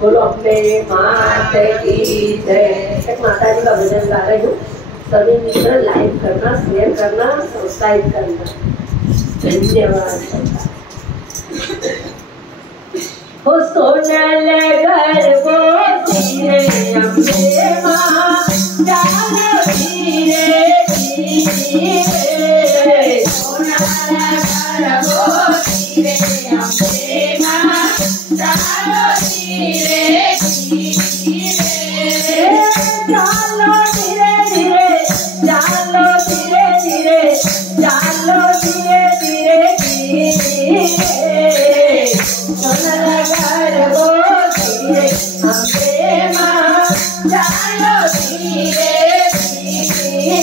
बोलो अपने मात की जय। एक माता जी का भजन गा रही हूँ, सभी मित्र लाइक करना, शेयर करना, सब्सक्राइब करना। धन्यवाद। हो सोनल गर्भो धीरे अम्बे माँ जानो धीरे धीरे। सोनल गर्भो धीरे अम्बे माँ जानो धीरे धीरे। जानो धीरे धीरे, जानो धीरे धीरे, जानो धीरे धीरे धीरे। सोनल गर्भो धीरे अम्बे माँ जानो धीरे धीरे।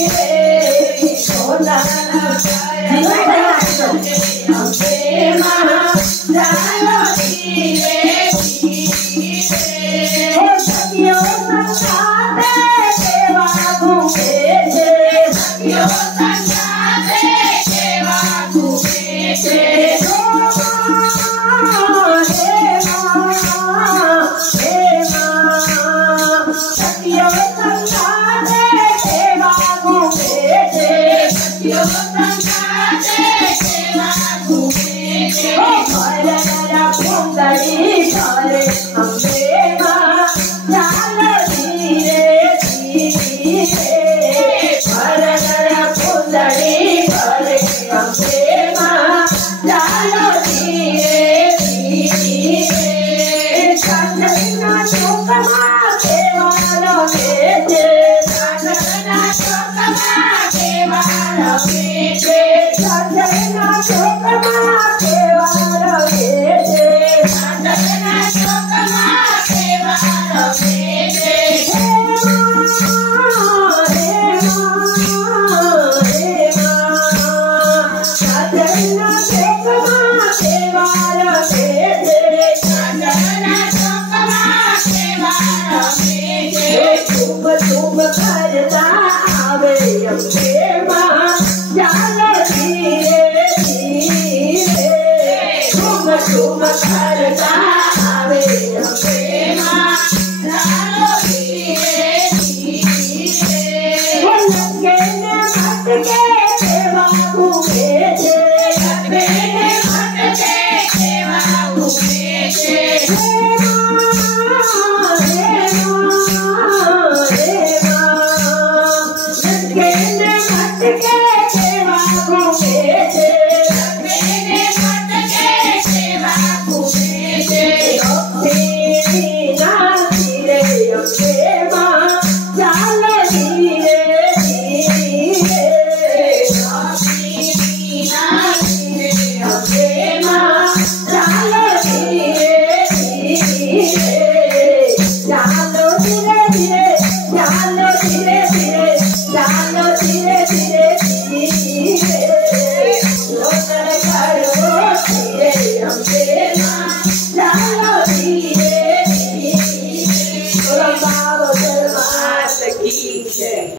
सोनल गर्भो अम्बे माँ जानो धीरे धीरे। सखियों संगाते केवा घूमे थे, सखियों संगाते केवा घूमे थे। धीरे